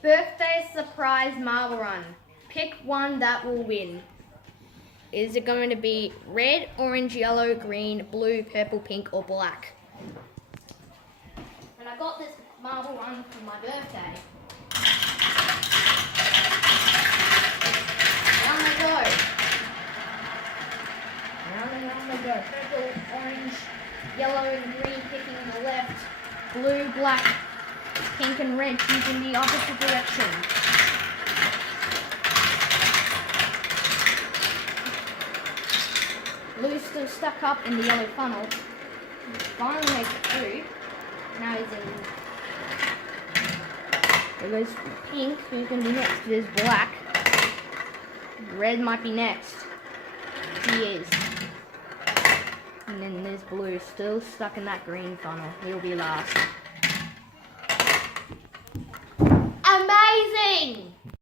Birthday surprise marble run. Pick one that will win. Is it going to be red, orange, yellow, green, blue, purple, pink, or black? And I got this marble run for my birthday. Down they go. Down they go. Purple, orange, yellow, and green picking the left. Blue, black, pink, and red choosing the opposite direction. Blue's still stuck up in the yellow funnel. He finally makes it through. Now he's in. There goes pink. Who's going to be next? There's black. Red might be next. He is. And then there's blue, still stuck in that green funnel. He'll be last.